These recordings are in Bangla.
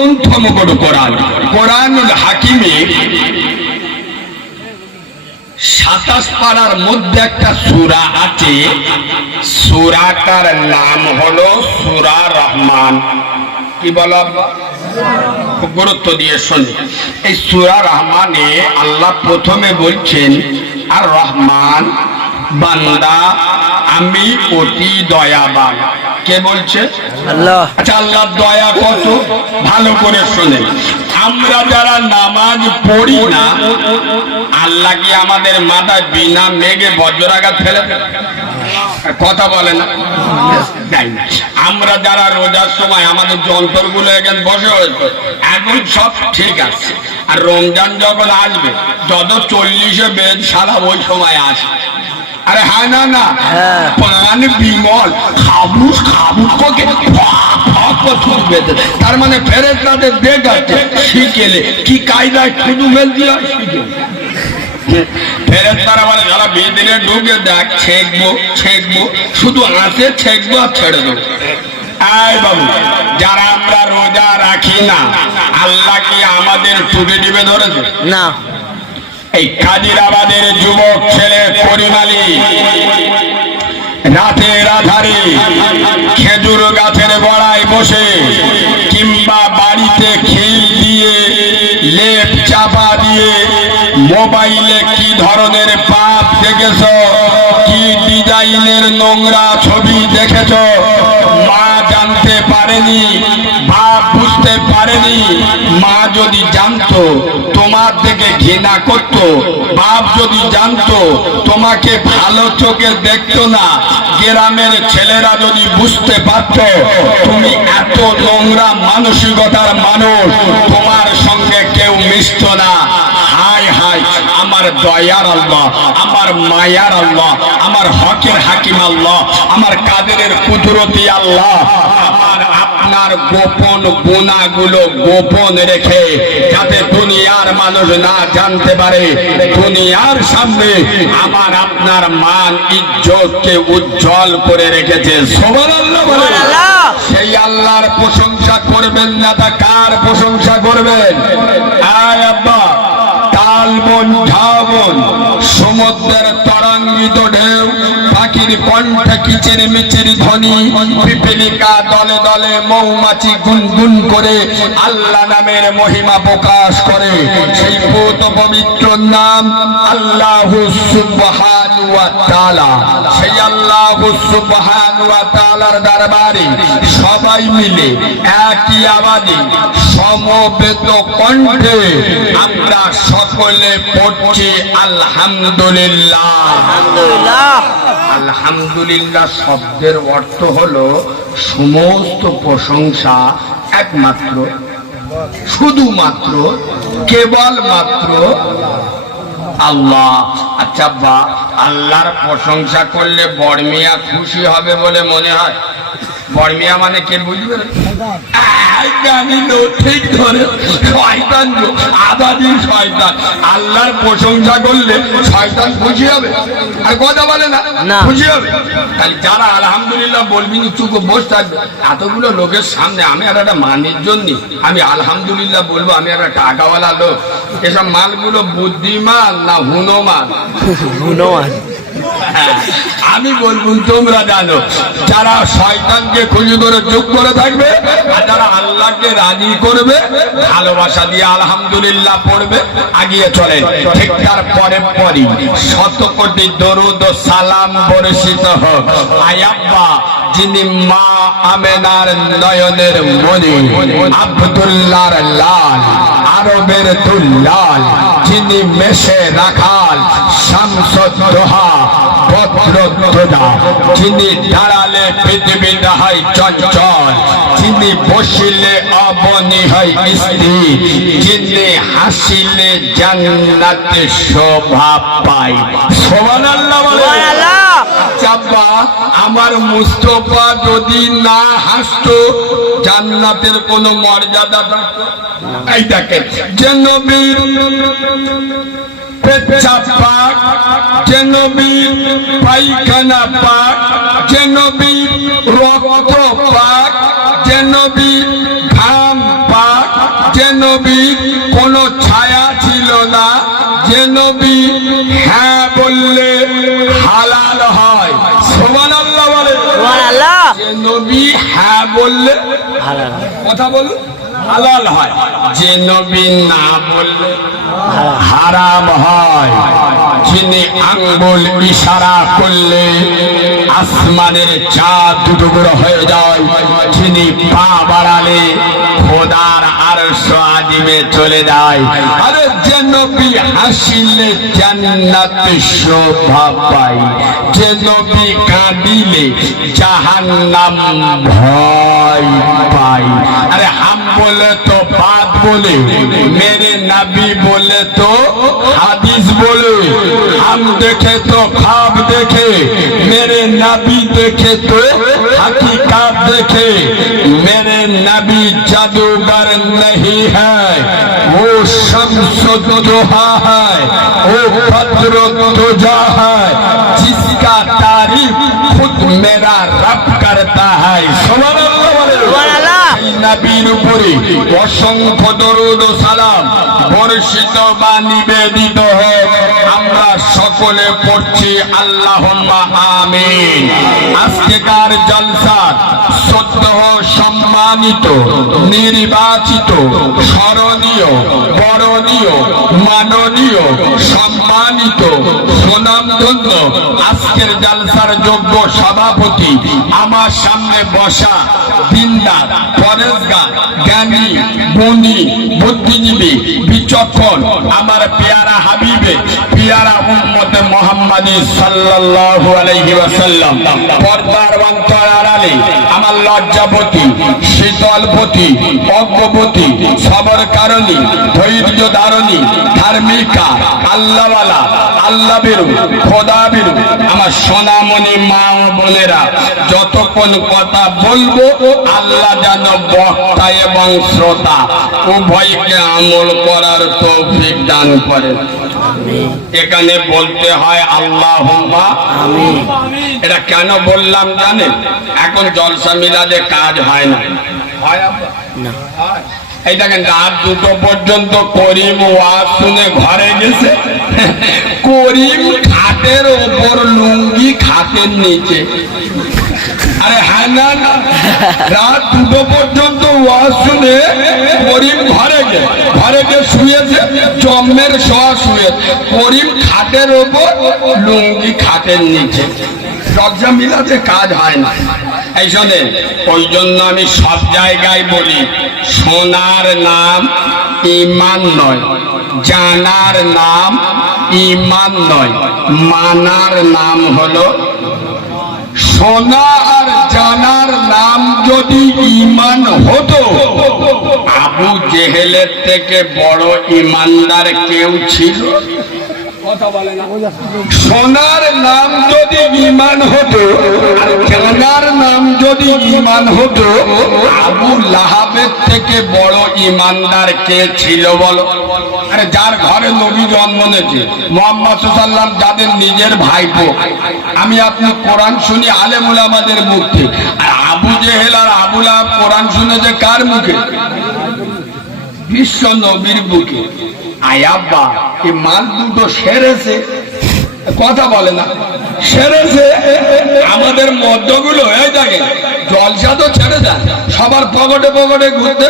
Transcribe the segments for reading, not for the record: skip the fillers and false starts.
প্রথম বড় কোরআন, কোরআনুল হাকিমে 27 পারার মধ্যে একটা সূরা আছে, সূরাটার নাম হলো সূরা রহমান। কি বলো আব্বা? খুব গুরুত্ব দিয়ে শুনুন। এই সূরা রহমানে আল্লাহ প্রথমে বলছেন আর রহমান বান্দা আমি অতি দয়াবান। কে বলছে? আল্লাহ। আচ্ছা, আল্লাহর দয়া কত? ভালো করে শুনেন। আমরা যারা নামাজ পড়ি না, আল্লাহ কি আমাদের মাথায় বিনা মেঘে বজ্রাঘাত ফেলে? কথা বলে না? আমরা যারা রোজার সময় আমাদের যন্ত্রগুলো এখানে বসে হয়েছে, এখন সব ঠিক আছে। আর রমজান যখন আসবে, যত 40-এ বেদ সারা ওই সময় আসে। আরে হ্যাঁ না না, পান বিমল খাবুস খাবুস করে তার মানে ফেরেশতাদের বেগ আছে। শিখেলে কি কায়দায় শুধু মেল দিয়া শিখে ফেরেশতারা বলে যারা বেদিনে ঢুকে দেখ ছেঁকবো ছেঁকবো, শুধু হাতে ছেঁকবো আর ছেড়ে দেবো। আয় বাবু, যারা আমরা রোজা রাখি না, আল্লাহ কি আমাদের টুকে টিপে ধরেছে? না। এই কাদিরাবাদের যুবক ছেলে পরিমালি রাতের আধারে খেজুর গাছের গোড়ায় বসে কিংবা বাড়িতে খিল দিয়ে লেপ চাপা দিয়ে মোবাইলে কি ধরনের পাপ দেখেছ, কি ডিজাইনের নোংরা ছবি দেখেছ, মা জানতে পারেনি, বাপ বুঝতে পারেনি। মা যদি জানতো তোমার থেকে ঘৃণা করত, বাপ যদি জানতো তোমাকে ভালো চোখে দেখতো না, গ্রামের ছেলেরা যদি বুঝতে পারত তুমি এত নোংরা মানসিকতার মানুষ, তোমার সঙ্গে কেউ মিশত না। হায় হায়, আমার দয়ার আল্লাহ, আমার মায়ার আল্লাহ, আমার হকের হাকিম আল্লাহ, আমার কাদেরের কুদরতি আল্লাহ আমার আপনার গোপন গুনাহগুলো গোপন রেখে যাতে দুনিয়ার মানুষ না জানতে পারে, দুনিয়ার সামনে আমার আপনার মান ইজ্জতকে উজ্জ্বল করে রেখেছে। সুবহানাল্লাহ বলেন। সেই আল্লাহর প্রশংসা করবেন না তা কার প্রশংসা করবেন? আয় আব্বা, তালবন ঝাবন সমুদ্রের তরঙ্গিত ঢেউ, পাখির কণ্ঠে কিচির মিচির ধ্বনি, পিপীলিকা দলে দলে মৌমাছি গুনগুন করে আল্লাহ নামের মহিমা প্রকাশ করে। সেই পূত পবিত্র নাম আল্লাহু সুবহানাহু ওয়া তাআলা। সেই আল্লাহু সুবহানাহু ওয়া তাআলার দরবারে সবাই মিলে একই আওয়াজে সমবেত কণ্ঠে আমরা সকলে পড়ছি আলহামদুলিল্লাহ। আলহামদুলিল্লাহ শব্দের অর্থ হলো সমস্ত প্রশংসা একমাত্র, শুধুমাত্র, কেবলমাত্র আল্লাহ। আচ্ছা বা আল্লাহর প্রশংসা করলে বড় মিয়া খুশি হবে বলে মনে হয়? বড় মিয়া মানে কে বুঝবে? ঠিক ধরে শয়তান, আবাদি শয়তান। আল্লাহর প্রশংসা করলে শয়তান খুশি হবে? আর কথা বলে না খুশি হবে? তাহলে যারা আলহামদুলিল্লাহ বলবি না চুপ বসে থাকবে, এতগুলো লোকের সামনে আমি আর একটা মানের জন্য আমি আলহামদুলিল্লাহ বলবো, আমি একটা টাকাওয়ালা লোক, এসব মালগুলো বুদ্ধিমান না হুনমান? হুনমান। আমি বলবো তোমরা জানো, যারা শয়তানকে খুশি করে চুপ করে থাকবে আর যারা আল্লাহকে রাজি করবে ভালোবাসা দিয়ে আলহামদুলিল্লাহ পড়বে, আগিয়ে চলে। ঠিক তার পরে পরই 100 কোটি দরুদ ও সালাম বর্ষিত হোক আয়াব্বা, যিনি মা আমেনার নয়নের মনি, আব্দুল্লাহর লাল, আরবের দুল্লাল, যিনি মেশে রাখাল, শামসুদ্দোহা, বদ্রোদ্দোজা, যিনি দাঁড়ালে পৃথিবীটা হয় চঞ্চল, যিনি বসিলে অবনী হয় স্থির, যিনি হাসিলে জান্নাতে শোভা পায়। সুবহানাল্লাহ বলেন। চাপা আমার মুস্তাফা যদি না হাসতো জান্নাতের কোন মর্যাদা থাকতো? এই দেখেন, যে নবীর পেচ্ছাপ পাক, যে নবীর পায়খানা পাক, যে নবীর রক্ত পাক, যে নবীর ঘাম পাক, যে নবীর কোনো ছায়া ছিল না, যে নবী হ্যাঁ বললে হালাল হয়। সুবহানাল্লাহ বলে। সুবহানাল্লাহ। যে নবী হ্যাঁ বললে হালাল, কথা বলুন, হালাল হয়। যে নবী না বললে হারাম হয়। যিনি আঙ্গুল ইশারা করলে আসমানের চাঁদ দুটুকরো হয়ে যায়, যিনি পা বাড়ালে খোদার আরশ আজিমে চলে যায়। আরে যে নবী হাসিলে জান্নাত শোভা পায়, যে নবী কাঁদিলে জাহান্নাম ভয় পায়। अरे हम बोले तो बात बोले, मेरे नबी बोले तो हदीस बोले, हम देखे तो ख्वाब देखे, मेरे नबी देखे तो हकीकत देखे। मेरे नबी जादूगर नहीं है, वो शम्स दुहा है, वो बद्र दुजा है, जिसका तारीफ खुद मेरा रब करता है। নবীর উপরে অসংখ্য দরুদ ও সালাম বর্ষিত বা নিবেদিত হোক। আমরা সকলে পড়ছি আল্লাহুম্মা আমিন। আজকেকার জলসা শ্রদ্ধেয় সম্মানিত নির্বাচিত স্মরণীয় বরণীয় মাননীয় সম্মানিত সুনামধন্য আজকের জলসার যোগ্য সভাপতি, আমার সামনে বসা দিনদার পরেশগার জ্ঞানী গুণী বুদ্ধিজীবী বিচক্ষণ আমার পেয়ারা হাবিবে পেয়ারা উম্মতে মুহাম্মাদী সাল্লাল্লাহু আলাইহি ওয়াসাল্লাম, পর্দার অন্তর আড়ালে আমার লজ্জাবতী শীতলবতী অজ্ঞবতী সবরকারণী ধৈর্য ধারণী ধার্মিকা আল্লাহওয়ালা আল্লাহ বেরু খোদা বেরু আমার সোনামণি মা বোনেরা, যতক্ষণ কথা বলবো আল্লাহ যেন বক্তা এবং শ্রোতা উভয়কে আমল করার তৌফিক দান করেন। এখানে বলতে হয় আল্লাহুম্মা আমিন। এটা কেন বললাম জানেন? এখন জলসা মিলাদে কাজ হয় না, হয় না। এই দেখেন রাত 2টো পর্যন্ত করিম ওয়াজ শুনে ঘরে গেছে, করিম খাটের ওপর লুঙ্গি খাটের নিচে। আরে হ্যাঁ না, রাত 2টো পর্যন্ত ওয়াজ শুনে করিম ঘরে গিয়ে শুয়েছে, জম্মের শোয়া শুয়ে, করিম খাটের ওপর লুঙ্গি খাটের নিচে। জলসা মিলাতে কাজ হয় না। এই শোনেন, ওই জন্য আমি সব জায়গায় বলি শোনার নাম ঈমান নয়, জানার নাম ঈমান নয়, মানার নাম হলো শোনা আর জানার নাম যদি ঈমান হতো, আবু জেহেলের থেকে বড় ঈমানদার কেউ ছিল? কথা বলে না। শোনার নাম যদি ঈমান হতো আর জানার নাম যদি ঈমান হতো, আবু লাহাবের থেকে বড় ঈমানদার কে ছিল বলো? আরে যার ঘরে নবী জন্ম নিয়েছে মুহাম্মদ সাল্লাল্লাহু আলাইহি ওয়াসাল্লাম, যাদের নিজের ভাইপো, আমি আপনি কোরআন শুনি আলেম উলামাদের মুখে, আর আবু জেহেল আর আবু লাহাব কোরআন শুনেছে কার মুখে? বিশ্ব নবীর বুকে। আয়াব্বা এই মাল দুটো সেরেছে, কথা বলে না, সেরেছে। আমাদের মধ্যগুলো হয়ে থাকে জলসা তো ছেড়ে দেন, সবার পকেটে পকেটে ঘুরতে,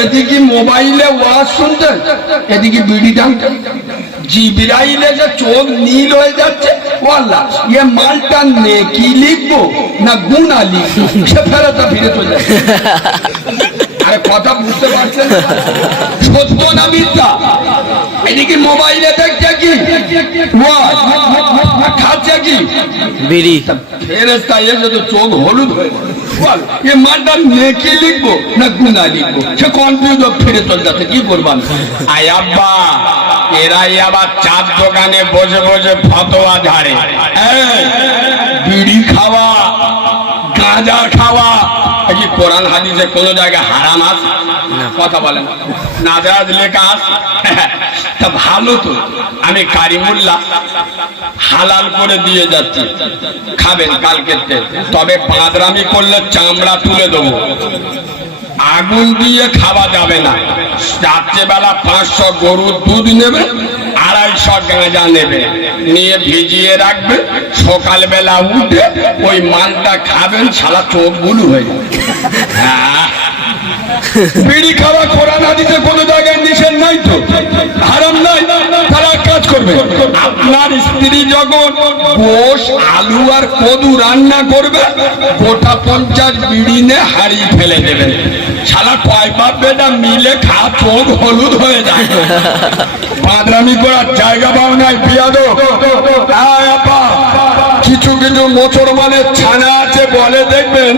এদিকে মোবাইলে ওয়াজ শুনতে, এদিকে বিড়ি টানতে, জিবরাইল এসে চোখ নীল হয়ে যাচ্ছে। ওয়াল্লাহ এ মালটা নেকি লিখবো না গুনাহ লিখবো, সে ফেরত ফিরে চলে যাচ্ছে। আরে কথা বুঝতে পারছেন? সত্য না মিথ্যা? এদিকে মোবাইলে দেখছে কি ওয়াজ, খাচ্ছে কি বিড়ি, ফেরেশতা এসে তো চোখ হলুদ হয়ে বল এ মালটা নেকি লিখবো না গুনাহ লিখবো, সে কনফিউজ ফিরে চলে যাচ্ছে। কি করবান? আয় আব্বা, এরাই আবার চার দোকানে বসে বসে ফতোয়া ঝাড়ে। বিড়ি খাওয়া গাঁজা খাওয়া কি কোরআন হাদিসে কোন জায়গায় হারাম আছে? কথা বলেন না, নাজায়েজ লেখা আছে? তা ভালো তো, আমি কারিমুল্লাহ হালাল করে দিয়ে যাচ্ছি, খাবেন কালকে। তবে বাঁদরামি করলে চামড়া তুলে দেবো, আগুন দিয়ে খাওয়া যাবে না, রাত্রেবেলা 500 গরুর দুধ নেবে, 250 গাঁজা নেবে, নিয়ে ভিজিয়ে রাখবে, সকালবেলা উঠে ওই মালটা খাবেন, শালা চোখ বুলু হয়ে যাবে। হ্যাঁ, বিড়ি খাওয়া কোরআন হাদিসে কোনো জায়গায় নিষেধ নাই তো, হারাম নাই। তারা কাজ করবে, আপনার স্ত্রী যখন গোশ, আলু আর কদু রান্না করবে, গোটা 50 বিড়ি নে হারিয়ে ফেলে দেবেন। শালা কয় বাপ বেটা মিলে খা, চোখ হলুদ হয়ে যায়। বাদরামি করার জায়গা পাও নাই বিয়াদব। কিছু কিছু মুসলমানের ছানা আছে বলে দেখবেন